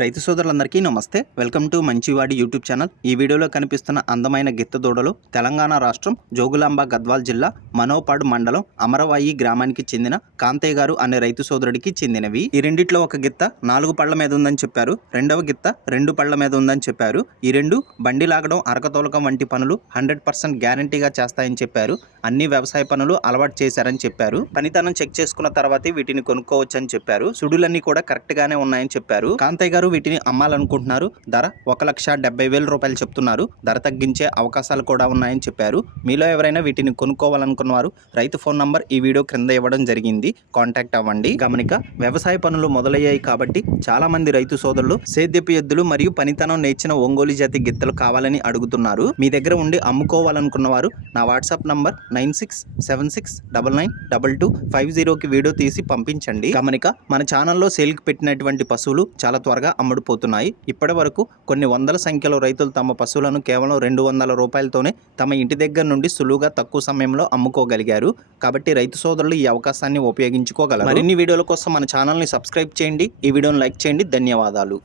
రైతు సోదరులందరికీ నమస్తే. వెల్కమ్ టు మంచివాడి యూట్యూబ్ ఛానల్. ఈ వీడియోలో కనిపిస్తున్న అందమైన గిత్త దూడలు తెలంగాణ రాష్ట్రం జోగులాంబ గద్వాల్ జిల్లా మనోపాడు మండలం అమరవాయి గ్రామానికి చెందిన కాంతయ్య గారు అనే రైతు సోదరుడికి చెందినవి. ఈ రెండిట్లో ఒక గిత్త 4 పళ్ల మీద ఉందని చెప్పారు, రెండవ గిత్త 2 పళ్ల మీద ఉందని చెప్పారు. ఈ రెండు బండి లాగడం, అరకతోలకం వంటి పనులు 100% గ్యారంటీగా చేస్తాయని చెప్పారు. అన్ని వ్యవసాయ పనులు అలవాటు చేశారని చెప్పారు. పనితనం చెక్ చేసుకున్న తర్వాతే వీటిని కొనుక్కోవచ్చని చెప్పారు. సుడులన్నీ కూడా కరెక్ట్ గానే ఉన్నాయని చెప్పారు. కాంతయ్య గారు వీటిని అమ్మాలనుకుంటున్నారు. ధర 1,70,000 రూపాయలు చెప్తున్నారు. ధర తగ్గించే అవకాశాలు కూడా ఉన్నాయని చెప్పారు. మీలో ఎవరైనా వీటిని కొనుక్కోవాలనుకున్నవారు రైతు ఫోన్ నంబర్ ఈ వీడియో క్రింద ఇవ్వడం జరిగింది, కాంటాక్ట్ అవ్వండి. గమనిక, వ్యవసాయ పనులు మొదలయ్యాయి కాబట్టి చాలా మంది రైతు సోదరులు సేద్యపు ఎద్దులు మరియు పనితనం నేర్చిన ఒంగోలు జాతి గిత్తలు కావాలని అడుగుతున్నారు. మీ దగ్గర ఉండి అమ్ముకోవాలనుకున్నవారు నా వాట్సాప్ నంబర్ 9676992250కి వీడియో తీసి పంపించండి. గమనిక, మన ఛానల్లో సేల్కి పెట్టినటువంటి పశువులు చాలా త్వరగా అమ్ముడుపోతున్నాయి. ఇప్పటి వరకు కొన్ని వందల సంఖ్యలో రైతులు తమ పశువులను కేవలం 200 రూపాయలతోనే తమ ఇంటి దగ్గర నుండి సులువుగా తక్కువ సమయంలో అమ్ముకోగలిగారు. కాబట్టి రైతు సోదరులు ఈ అవకాశాన్ని ఉపయోగించుకోగలరు. మరిన్ని వీడియోల కోసం మన ఛానల్ని సబ్స్క్రైబ్ చేయండి, ఈ వీడియోని లైక్ చేయండి. ధన్యవాదాలు.